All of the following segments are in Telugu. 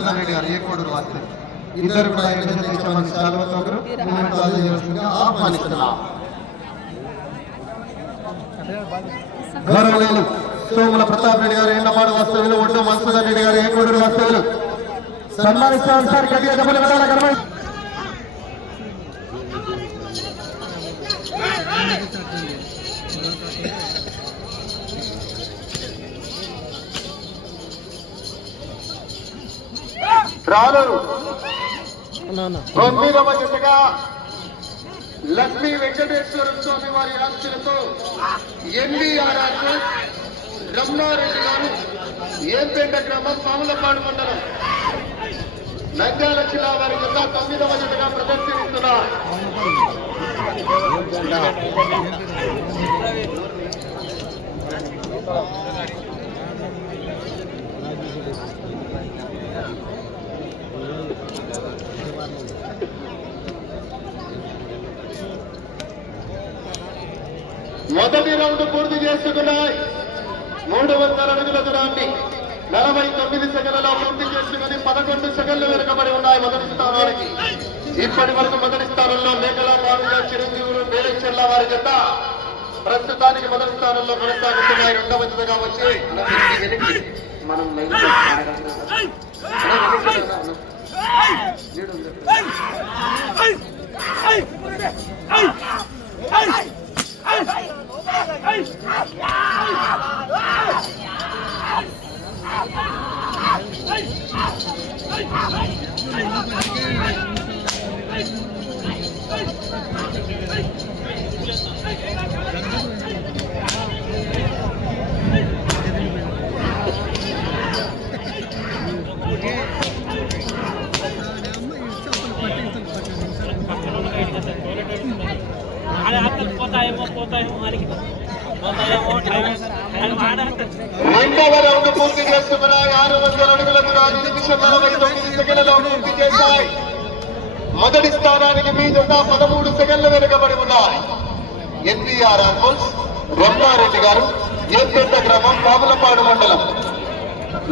మధుసూదన్ రెడ్డి గారు ఏకోడూరు వార్త ఇద్దరు కూడా ఎక్కడ ఒకరు మూమెంట్ ఆహ్వానిస్తున్నాం. గౌరవనీయులు సోముల ప్రతాప్ రెడ్డి గారు ఎండపాడు వస్తువులు ఒడ్డు మధుసూదన్ రెడ్డి గారు ఏకోడూరు వస్తువులు సన్మానిస్తాం సార్ గట్టిగా కనబడి రాను తొమ్మిదవ జతగా లక్ష్మీ వెంకటేశ్వర స్వామి వారి ఆస్తులతో ఎన్డీఆర్ఆర్ రమణారెడ్డి గారు ఏంపేట గ్రామం పాములపాడు మండలం నంద్యాల జిల్లా వారి జత తొమ్మిదవ జతగా ప్రదర్శిస్తున్నారు మొదటి రౌండ్ పూర్తి చేసుకున్నాయి. మూడు వందల అడుగుల దూరాన్ని నలభై తొమ్మిది సెకండ్లలో పూర్తి చేసుకుని పదకొండు సెకండ్లు వెనుకబడి ఉన్నాయి మొదటి స్థానానికి. ఇప్పటి వరకు మొదటి స్థానంలో మేకల మామిడి చిరంజీవులు మేలచెల్ల వారి జత ప్రస్తుతానికి మొదటి స్థానంలో కొనసాగుతున్నాయి. రెండవ జతగా వచ్చి మనం రెండవ రౌండ్ పూర్తి చేసుకున్నాయి ఆరు వందల అడుగులకు దూరాన్ని నిమిషం నలభై తొమ్మిది సెకండ్లలో పూర్తి చేశాయి మొదటి స్థానానికి మీ పదమూడు సెకండ్లు వెనుకబడి ఉన్నాయి ఎన్టీఆర్ ఆర్మోల్స్ రమణారెడ్డి గారు ఏపేట గ్రామం కాపులపాడు మండలం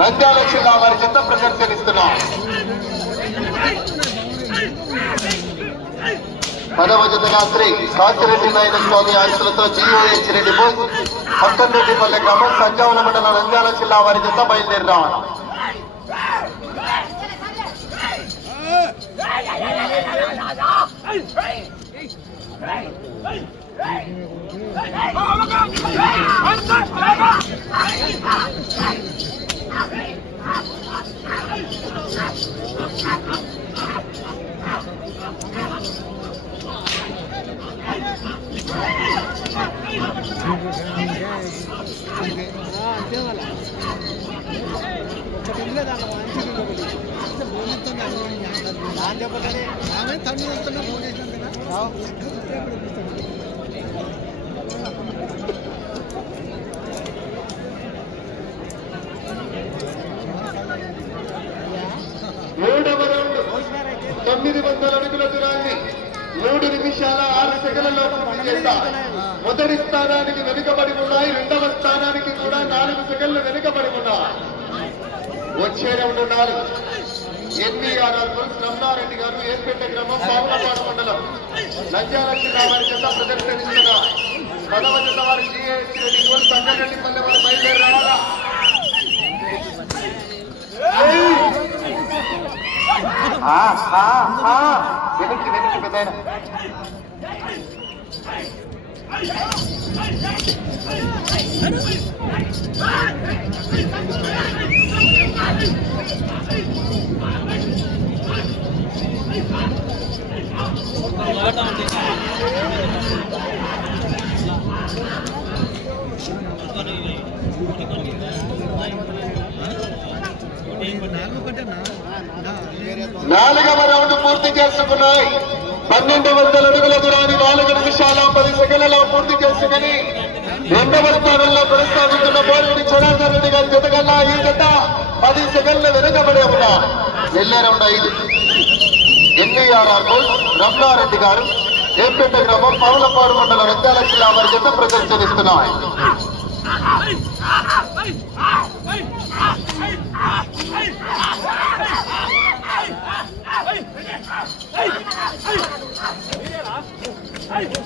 నంద్యాల జిల్లా వారి చెత్త ప్రదర్శనిస్తున్నారు. పదవ జతగా శ్రీ కాసిరెడ్డి నాయన స్వామి ఆశలతో జీవోహెచ్ రెడ్డి బోస్ పల్లె గ్రామం సంజావన మండలం నంద్యాల జిల్లా వారి జత బయలుదేరాం Hey తమ్ముడు వస్తున్నా ఫోన్ చేసినాం కదా మూడవ రౌండ్ తొమ్మిది వందల అడుగుల దూరాన్ని మూడు నిమిషాల ఆరు సెకండ్లలో పూర్తి చేశారు మొదటి స్థానానికి వెనుకబడి ఉన్నాయి. రెండవ స్థానానికి కూడా నాలుగు సెకండ్లు వెనుకబడి ఉన్నాయి. వచ్చే రౌండ్ నాలుగు. ఎన్టీఆర్ రమణారెడ్డి గారు ఏర్పేట గ్రామం పావులపాడు మండలం. నంద్యాల రామారి చేత ప్రదర్శనిస్తున్నారు పదవ జత వారి జీహెచ్ రెడ్డి సంగారెడ్డి పల్లె వారు బయలుదేరి రావాలా? వెనక్కి వెనక్కి పెద్దాయన లోట ఉంది నాలుగు ఒకటేనా నాలుగవ రౌండ్ పూర్తి చేసుకున్నాయి. పన్నెండు వందల అడుగుల దూరాన్ని నాలుగు నిమిషాల పది సెకండ్లలో పూర్తి చేసుకుని రెండవ స్థానంలో కొనసాగుతున్న పోటీ జనార్దన్ రెడ్డి గారి జత కన్నా ఈ జత పది సెకండ్ల వెనుకబడి ఉన్నా వెళ్ళే రౌండ్ ఐదు. ఎన్టీఆర్ఆర్ రమణారెడ్డి గారు ఏపేట గ్రామం పౌలపాడు మండలం రంగాల జిల్లా వారి జత ప్రదర్శనిస్తున్నాయి.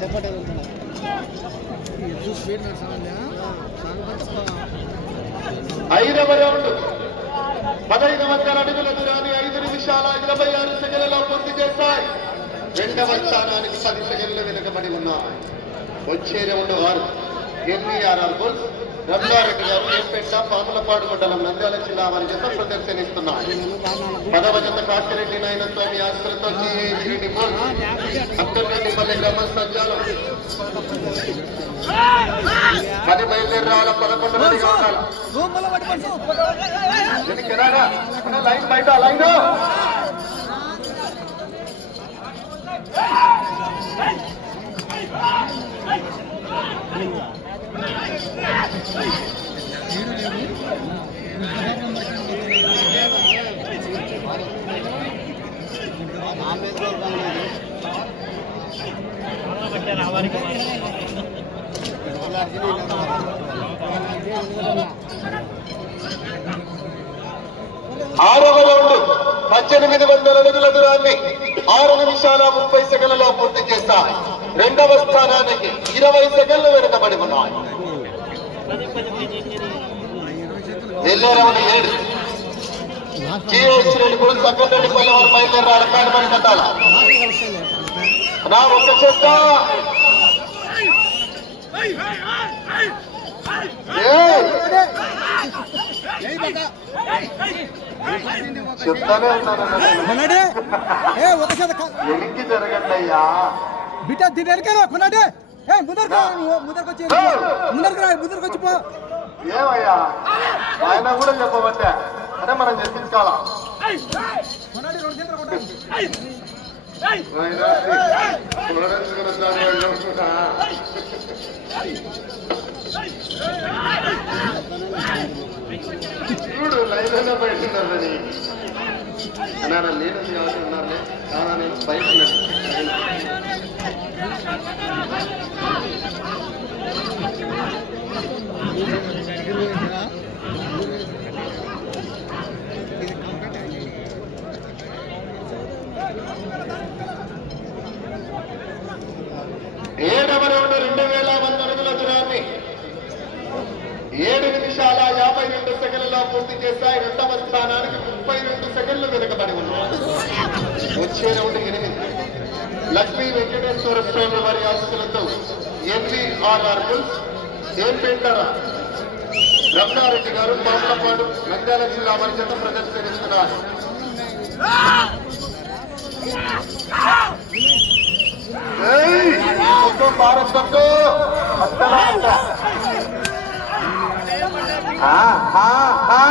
దెబ్బటే ఐదవ రౌండ్. పదహైదు వందల అడుగుల దూరాన్ని ఐదు నిమిషాల ఇరవై ఆరు సెకండ్లలో పూర్తి చేస్తాయి రెండవ స్థానానికి పది సెకండ్లు వెనుకబడి ఉన్నాయి. వచ్చే రౌండ్ ఆరు. ఎన్ఈఆర్ఆర్ గోల్స్ రంగారెడ్డి గారు ఏపేట పాములపాడు మండలం నంద్యాల జిల్లా వారి జత ప్రదర్శనిస్తున్నారు. పదవ జత కాశిరెడ్డి నాయన స్వామి ఆశ్రతో జీహెచ్ రెడ్డి బుల్స్ అక్కడి పల్లె గ్రామ పది బయలుదేరి రావాల పదకొండు రారా? అన్న లైన్ బయట లైన్. ఆరవ రౌండ్ పద్దెనిమిది వందల అడుగుల దూరాన్ని ఆరు నిమిషాల ముప్పై సెకండ్లలో పూర్తి చేస్తాయి రెండవ స్థానానికి ఇరవై సెకండ్లు వెనుకబడి ఉన్నాయి. ఏడు. కూడా సెకండ్ పల్లె వారు మరి కట్టాల? నా ఒక్క చెత్త. బిడ్డ వెనకాల కొన్నాడే? ఏ ముందరకు నువ్వు, ముందరకు రా ముందరకు వచ్చి పో. ఏమయ్యా? ఆయన కూడా చెప్పబట్టే అంటే మనం చెప్పించుకోవాలా కొన్నాడే రెండు చేతులు కొట్టాడు. చూడు లైన్లో బయట ఉండాలని అన్నారా లేదని కాబట్టి ఉన్నారులే. కాదా నేను బయట ఉన్నాను ఏడవ రౌండ్ రెండు వేల వంద అడుగుల దూరాన్ని. ఏడు నిమిషాల యాభై రెండు సెకండ్లలో పూర్తి చేస్తాయి రెండవ స్థానానికి ముప్పై రెండు సెకండ్లు వెనుకబడి ఉన్నాయి. వచ్చే రౌండ్ ఎనిమిది. లక్ష్మీ వెంకటేశ్వర స్వామి వారి ఆశీస్సులతో ఎన్వీఆర్ఆర్ బుల్స్ ఏం పెట్టారా రమణారెడ్డి గారు మామలపాడు నంద్యాల జిల్లా వారి చేత ప్రదర్శనిస్తున్నారు. ఏయ్! ఒక్కో భారత్ ఒక్కో! అత్తలా అత్త. ఆ, ఆ, ఆ.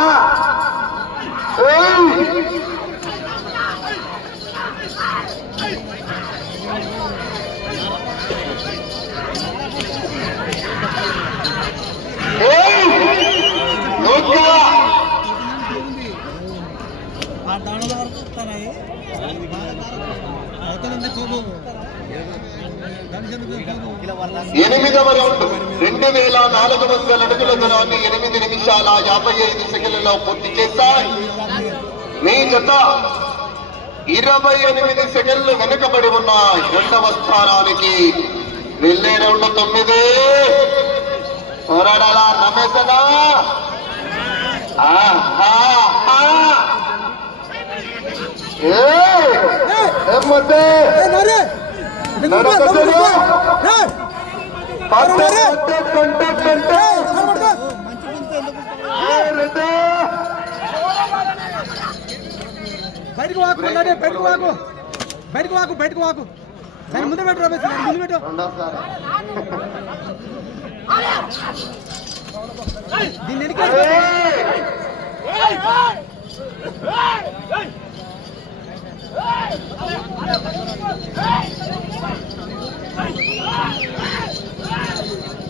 ఎనిమిదవ రౌండ్ రెండు వేల నాలుగు వందల అడుగుల దూరాన్ని ఎనిమిది నిమిషాల యాభై ఐదు సెకండ్లలో పూర్తి చేస్తాయి మీ జత ఇరవై ఎనిమిది సెకండ్లు వెనుకబడి ఉన్నాయి రెండవ స్థానానికి వెళ్ళే రౌండ్ తొమ్మిది పోరాడాలా. ఏయ్! ఏం? ఏ నరే నరే బయటకు వాకు కొన్నాడే బయటకు వాకు. బయటకు వాకు బయటకు వాకు. దాని ముందు పెట్టు రమేష్ దాని ముందు పెట్టు. దీన్ని వెనక Hey!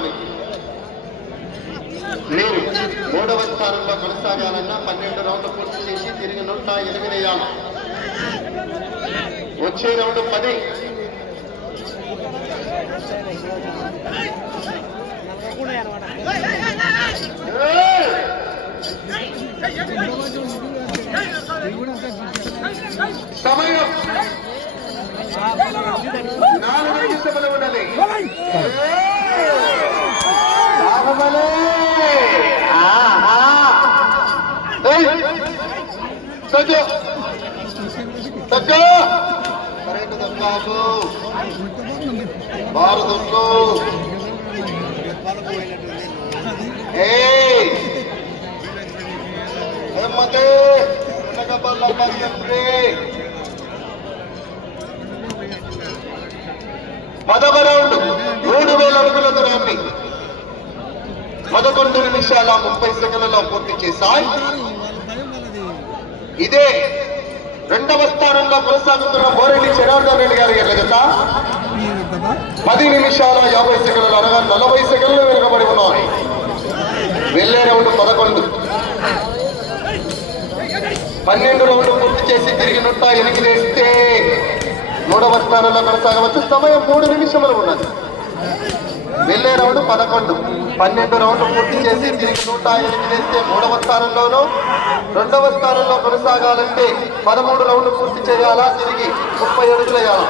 స్థానానికి మీరు మూడవ స్థానంలో కొనసాగాలన్నా పన్నెండు రౌండ్లు పూర్తి చేసి తిరిగి నూట ఎనిమిది వచ్చే రౌండ్ పది. సమయం. నాలుగు నిమిషములు ఉన్నది తగ్గు! తగ్గు! కరెంటు పదవ రౌండ్ మూడు వేల అడుగుల దూరాన్ని. పదకొండు నిమిషాల ముప్పై సెకండ్లలో పూర్తి చేశాయి. ఇదే రెండవ స్థానంలో కొనసాగుతున్న బోరెడ్డి జనార్దన్ రెడ్డి గారి గారి జత. పది నిమిషాల యాభై సెకండ్లు అనగా నలభై సెకండ్లు వెనుకబడి ఉన్నాయి. వెళ్ళే రౌండ్ పదకొండు. పన్నెండు రౌండ్లు పూర్తి చేసి తిరిగి నుట్ట ఎనిమిది వేస్తే మూడవ స్థానంలో కొనసాగవచ్చు. సమయం మూడు నిమిషములు ఉన్నది. వెళ్ళే రౌండ్ పదకొండు. పన్నెండు రౌండ్లు పూర్తి చేసి తిరిగి నూట ఎనిమిది వేస్తే మూడవ స్థానంలోనూ రెండవ స్థానంలో కొనసాగాలంటే పదమూడు రౌండ్లు పూర్తి చేయాలా? తిరిగి ముప్పై అడుగులు వేయాలా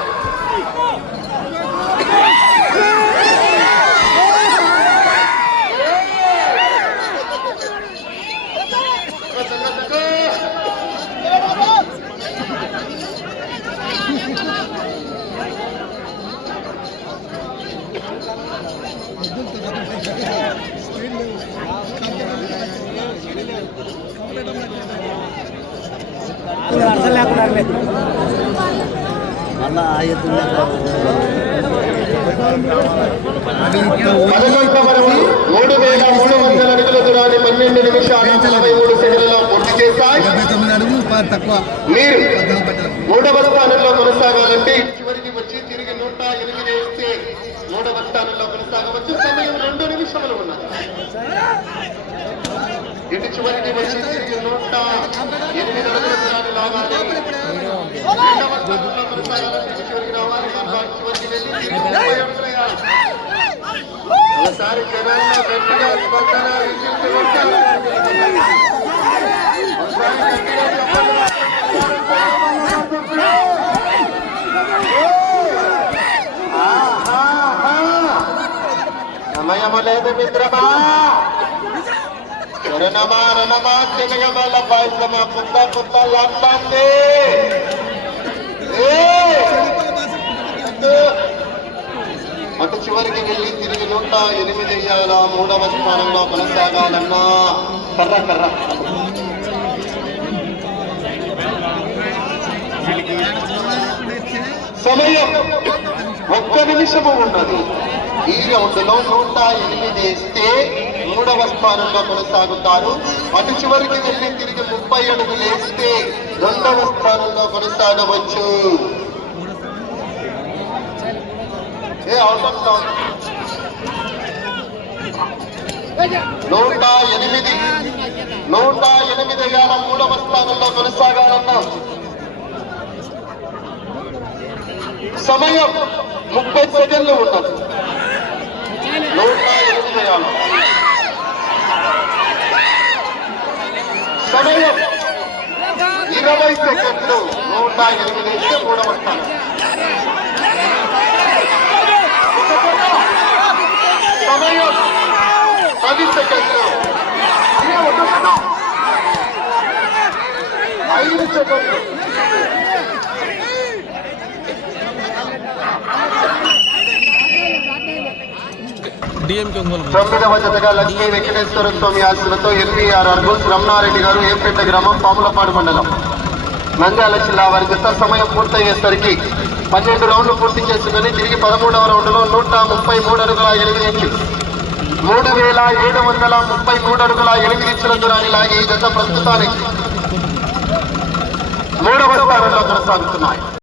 అర్థం లేకుండా పదకొండవ రౌండ్ మూడు వేల మూడు వందల అడుగుల దూరాన్ని పన్నెండు నిమిషాలు నలభై మూడు సెకండ్లలో పూర్తి చేస్తాయి మీరు మూడవ స్థానంలో కొనసాగాలంటే చివరికి వచ్చి తిరిగి నూట ఎనిమిది వేస్తే మూడవ స్థానంలో కొనసాగవచ్చు సమయం రెండు నిమిషములు ఉన్నది ఇటు చివరికి వచ్చి నూట ఎనిమిది అడుగుల దూరాన్ని లాగాలి రెండవ స్థానంలో కొనసాగాలంటే చివరికి రావాలి చివరికి వెళ్ళి ఒకసారి గట్టిగా స్పందన సమయము లేదు మిత్రమా. రణమా రణమా తినగమల పాయసమ కుత్త కుత్త లాంటి అటు చివరికి వెళ్ళి తిరిగి నూట ఎనిమిది అయ్యాల మూడవ స్థానంలో కొనసాగాలన్నా కర్ర కర్ర సమయం ఒక్క నిమిషము ఉన్నది ఈ రౌండ్లో నూట ఎనిమిది వేస్తే మూడవ స్థానంలో కొనసాగుతారు. అటు చివరికి వెళ్ళి తిరిగి ముప్పై అడుగులు వేస్తే రెండవ స్థానంలో కొనసాగవచ్చు. ఏ నూట ఎనిమిది నూట ఎనిమిది వేల మూడవ స్థానంలో కొనసాగాలన్నాం సమయం ముప్పై సెకండ్లు ఉన్నది. నూట ఎనిమిది వేల. సమయం ఇరవై సెకండ్లు నూట ఎనిమిది మూడవ స్థానం. సమయం పది సెకండ్లు. ఐదు సెకండ్లు. తొమ్మిదవ జతగా లక్ష్మీ వెంకటేశ్వర స్వామి ఆశలతో ఎన్వీఆర్ అర్బుల్స్ రమణారెడ్డి గారు ఏపేట గ్రామం పాములపాడు మండలం. నంద్యాల జిల్లా వారి జత సమయం పూర్తయ్యేసరికి పన్నెండు రౌండ్లు పూర్తి చేసుకుని తిరిగి పదమూడవ రౌండ్లో నూట ముప్పై మూడు అడుగుల ఎనిమిది ఇంచులు మూడు వేల ఏడు వందల ముప్పై మూడు అడుగుల ఎనిమిది ఇంచుల దూరాన్ని లాగి ఈ జత ప్రస్తుతానికి మూడవ స్థానంలో కొనసాగుతున్నాయి.